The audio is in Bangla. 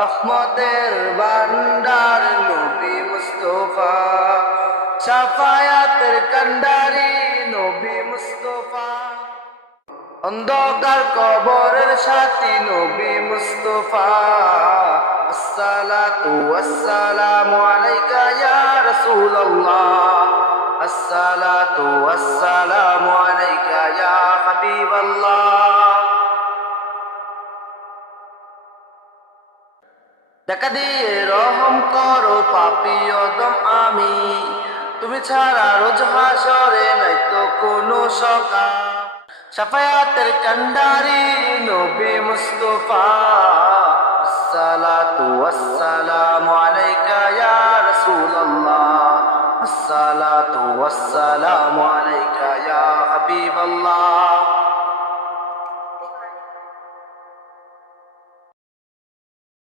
রহমতের ভান্ডার নবী মুস্তাফা, শাফায়াতের কান্ডারি নবী মুস্তাফা, অন্ধকার কবরের সাথী নবী মুস্তাফা। আসসালাতু ওয়াসসালামু আলাইকা ইয়া রাসূলুল্লাহ, আসসালাতু ওয়াসসালামু আলাইকা ইয়া হাবিবাল্লাহ। দেখা দিয়ে রহম করো পাপী অদম আমি, তুমি ছাড়া রোজ হাসরে নাই তো কোনো সকাম। শাফায়াতের কান্ডারি নবী মুস্তাফা, আসসালাতু ওয়াসসালামু আলাইকা ইয়া রাসূলুল্লাহ, আসসালাতু ওয়াসসালামু আলাইকা ইয়া হাবিবাল্লাহ।